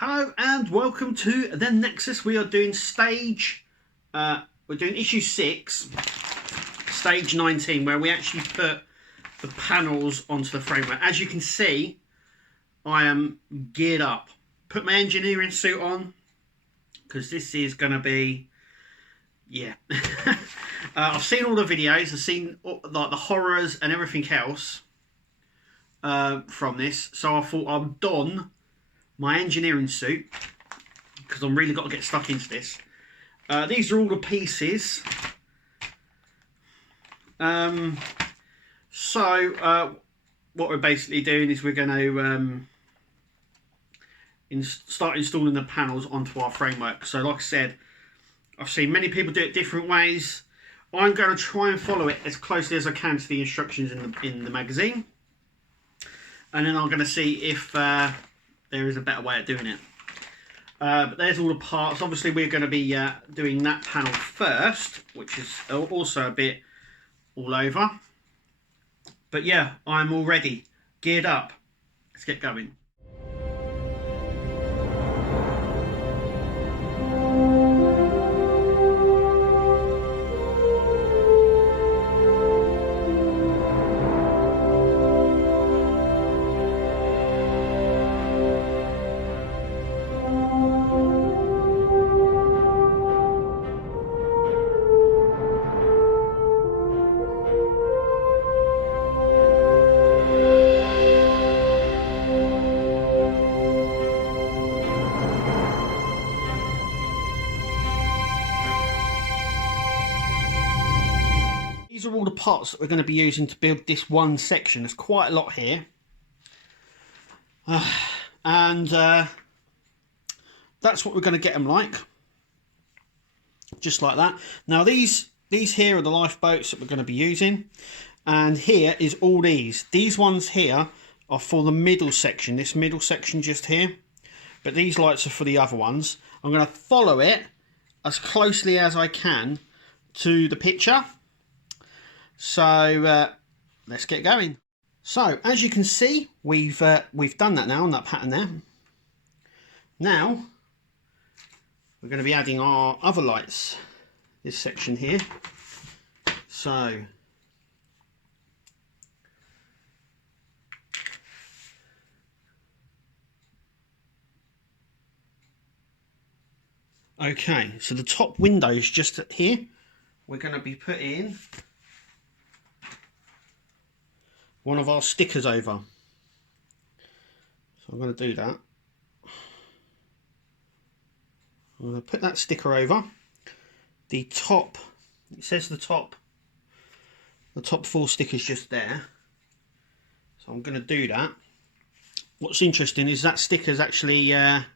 Hello and welcome to the Nexus. We are doing we're doing issue 6, stage 19, where we actually put the panels onto the framework. As you can see, I am geared up. Put my engineering suit on, because this is going to be, yeah. I've seen all the videos, I've seen like the horrors and everything else from this. So I thought I'd don my engineering suit, because I'm really got to get stuck into this. These are all the pieces. What we're basically doing is we're going to start installing the panels onto our framework. So like I said, I've seen many people do it different ways. I'm going to try and follow it as closely as I can to the instructions in the magazine, and then I'm going to see if there is a better way of doing it. But there's all the parts. Obviously we're going to be doing that panel first, which is also a bit all over. But yeah, I'm all ready, geared up. Let's get going. These are all the parts that we're going to be using to build this one section. There's quite a lot here. That's what we're going to get them like. Just like that. Now these here are the lifeboats that we're going to be using. And here is all these. These ones here are for the middle section. This middle section just here. But these lights are for the other ones. I'm going to follow it as closely as I can to the picture. So let's get going. So as you can see, we've done that now on that pattern there. Now we're going to be adding our other lights, this section here. So okay, so the top windows just here, we're going to be putting one of our stickers over. So I'm going to do that. I'm going to put that sticker over. The top, it says the top 4 stickers just there. So I'm going to do that. What's interesting is that sticker's actually a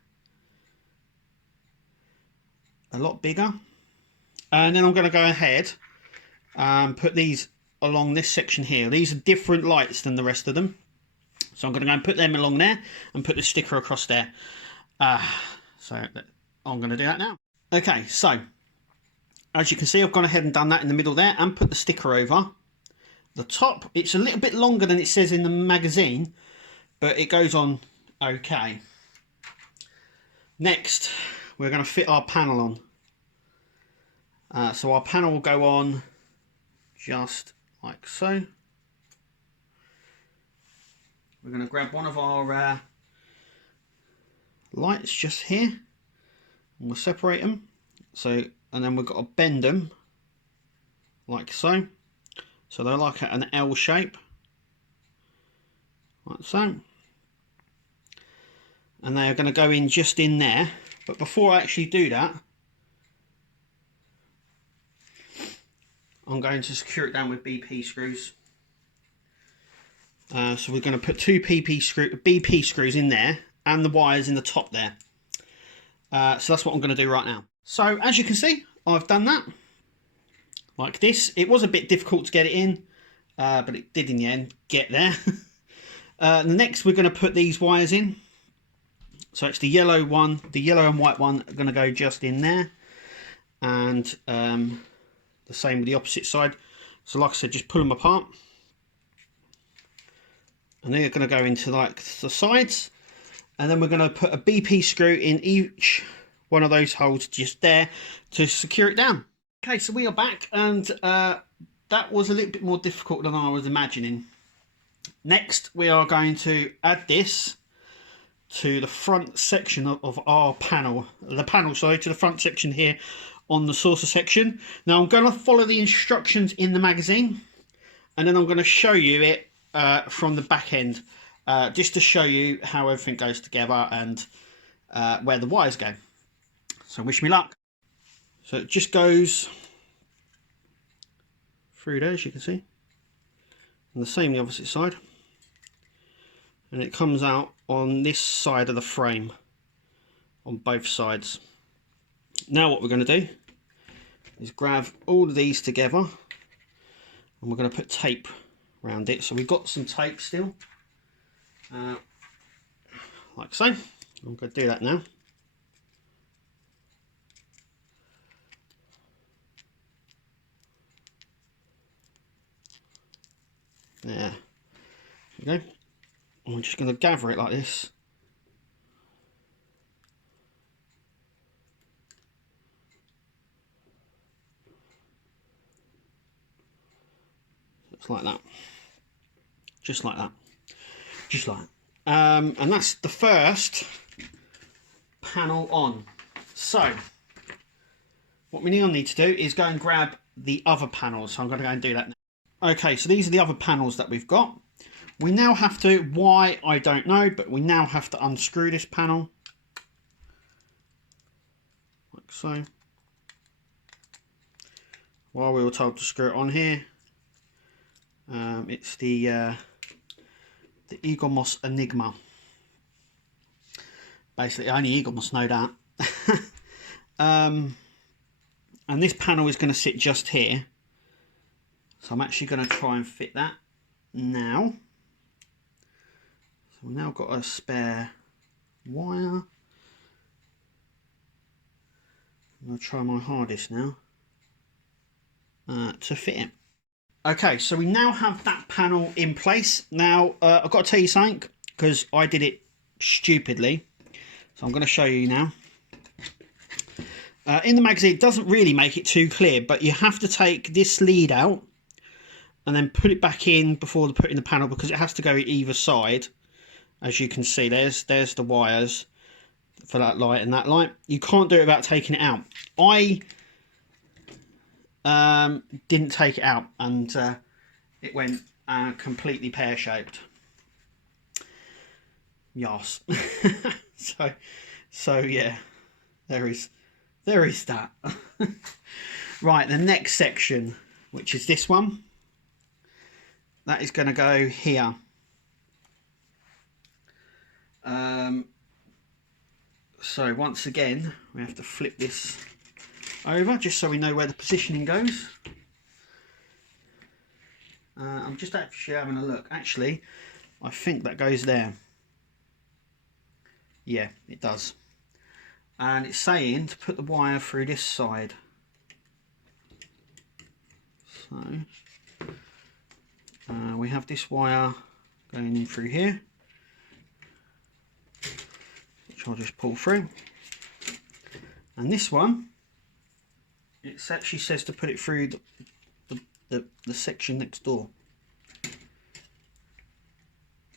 lot bigger. And then I'm going to go ahead and put these along this section here. These are different lights than the rest of them, so I'm going to go and put them along there and put the sticker across there. So I'm going to do that now. Okay, so as you can see, I've gone ahead and done that in the middle there and put the sticker over the top. It's a little bit longer than it says in the magazine, but it goes on okay. Next we're going to fit our panel on. So our panel will go on just like so. We're going to grab one of our lights just here, and we'll separate them. So, and then we've got to bend them like so. So they're like an L shape, like so. And they're going to go in just in there. But before I actually do that, I'm going to secure it down with BP screws. So we're going to put 2 BP screws in there and the wires in the top there. So that's what I'm going to do right now. So as you can see, I've done that like this. It was a bit difficult to get it in, but it did in the end get there. Next we're going to put these wires in. So it's the yellow one, the yellow and white one are going to go just in there, and the same with the opposite side. So like I said, just pull them apart, and they're going to go into like the sides, and then we're going to put a BP screw in each one of those holes just there to secure it down. Okay, so we are back, and that was a little bit more difficult than I was imagining. Next, we are going to add this to the front section of our panel. To the front section here on the saucer section. Now I'm going to follow the instructions in the magazine, and then I'm going to show you it from the back end, just to show you how everything goes together and where the wires go. So wish me luck. So it just goes through there, as you can see, and the same the opposite side, and it comes out on this side of the frame on both sides. Now what we're going to do is grab all of these together, and we're going to put tape around it. So we've got some tape still, like so. I'm going to do that now. There we go. And we're just going to gather it like this. It's like that. Just like that. Just like that. And that's the first panel on. So what we now need to do is go and grab the other panels. So I'm going to go and do that now. Okay, so these are the other panels that we've got. We now have to, why I don't know, but we now have to unscrew this panel, like so. While we were told to screw it on here, it's the Eagle Moss Enigma. Basically, only Eagle Moss know that. And this panel is going to sit just here. So I'm actually going to try and fit that now. So we've now got a spare wire. I'm going to try my hardest now to fit it. Okay, so we now have that panel in place. Now, I've got to tell you something, because I did it stupidly. So I'm going to show you now. In the magazine, it doesn't really make it too clear, but you have to take this lead out and then put it back in before putting the panel, because it has to go either side. As you can see, there's the wires for that light and that light. You can't do it without taking it out. I didn't take it out, and it went completely pear-shaped. Yes. so yeah, there is that. Right, the next section, which is this one, that is going to go here. So once again, we have to flip this over just so we know where the positioning goes. I'm just actually having a look. Actually, I think that goes there. Yeah, it does. And it's saying to put the wire through this side. So we have this wire going in through here, which I'll just pull through. And this one, it actually says to put it through the section next door.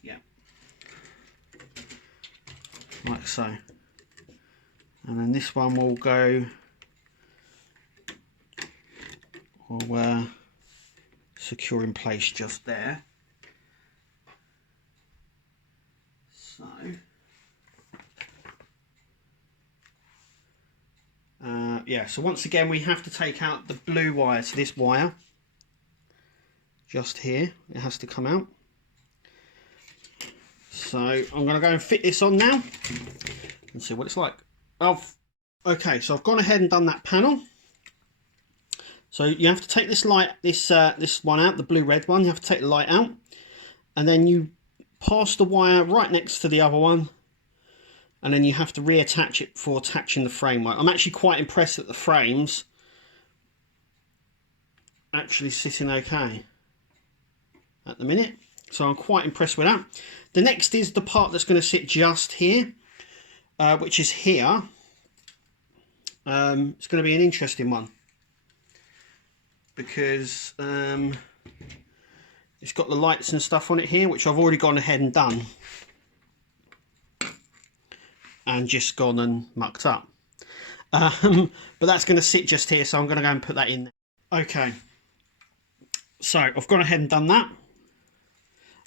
Yeah. Like so. And then this one will go, or secure in place just there. So yeah, so once again we have to take out the blue wire. So this wire just here, it has to come out. So I'm going to go and fit this on now and see what it's like. Okay, so I've gone ahead and done that panel. So you have to take this light, this one out, the blue-red one. You have to take the light out, and then you pass the wire right next to the other one, and then you have to reattach it before attaching the framework. I'm actually quite impressed that the frame's actually sitting okay at the minute. So I'm quite impressed with that. The next is the part that's going to sit just here, which is here. It's going to be an interesting one because it's got the lights and stuff on it here, which I've already gone ahead and done and just gone and mucked up. But that's going to sit just here, so I'm going to go and put that in there. Okay, so I've gone ahead and done that.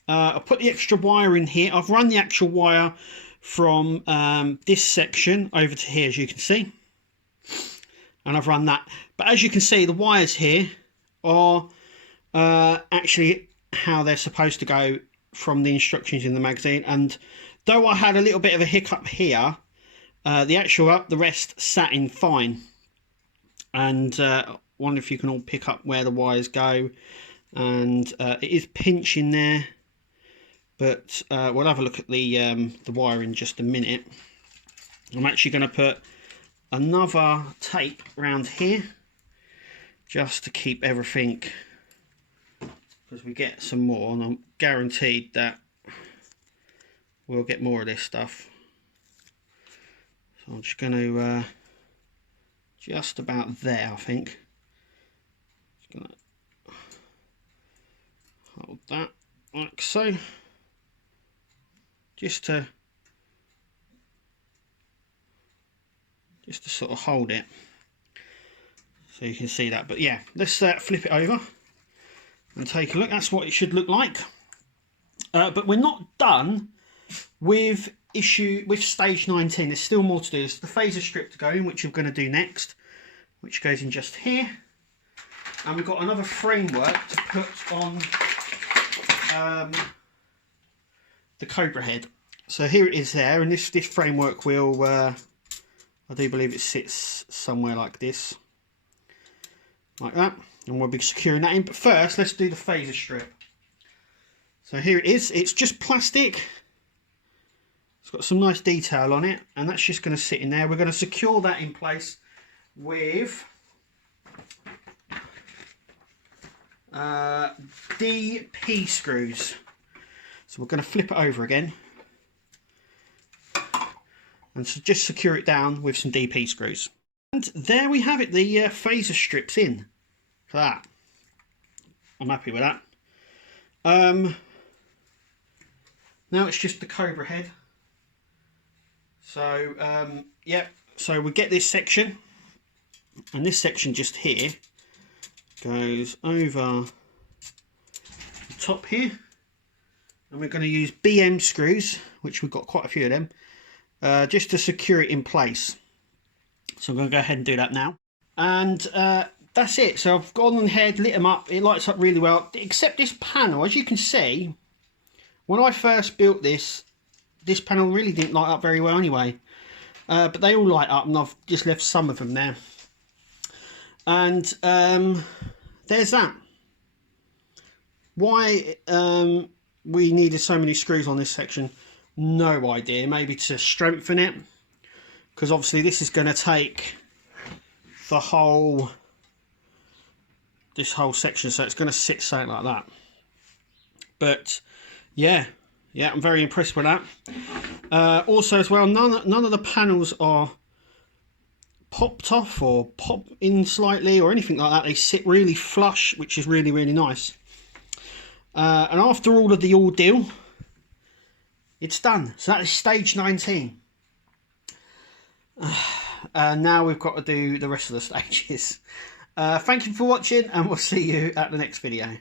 I've put the extra wire in here. I've run the actual wire from this section over to here, as you can see, and I've run that. But as you can see, the wires here are actually how they're supposed to go from the instructions in the magazine. And though I had a little bit of a hiccup here, the rest sat in fine. And wonder if you can all pick up where the wires go. And it is pinching there, but we'll have a look at the wire in just a minute. I'm actually going to put another tape around here just to keep everything, because we get some more, and I'm guaranteed that we'll get more of this stuff. So I'm just going to just about there, I think. Just going to hold that like so, just to sort of hold it so you can see that. But yeah, let's flip it over and take a look. That's what it should look like. But we're not done with stage 19. There's still more to do. There's the phaser strip to go in, which we're going to do next, which goes in just here. And we've got another framework to put on the Cobra head. So here it is there, and this framework will, I do believe it sits somewhere like this, like that, and we'll be securing that in. But first, let's do the phaser strip. So here it is. It's just plastic. It's got some nice detail on it, and that's just going to sit in there. We're going to secure that in place with DP screws. So we're going to flip it over again and so just secure it down with some DP screws. And there we have it, the phaser strips in for that. I'm happy with that. Now it's just the Cobra head. So yeah, so we get this section, and this section just here goes over the top here, and we're going to use BM screws, which we've got quite a few of them, just to secure it in place. So I'm going to go ahead and do that now, and that's it. So I've gone ahead, lit them up. It lights up really well, except this panel. As you can see, when I first built this panel really didn't light up very well anyway, but they all light up, and I've just left some of them there. And there's that. Why we needed so many screws on this section, no idea. Maybe to strengthen it, because obviously this is going to take the whole, this whole section, so it's going to sit something like that. But yeah, I'm very impressed with that. Also as well, none of the panels are popped off or pop in slightly or anything like that. They sit really flush, which is really, really nice. And after all of the ordeal, it's done. So that is stage 19. Now we've got to do the rest of the stages. Thank you for watching, and we'll see you at the next video.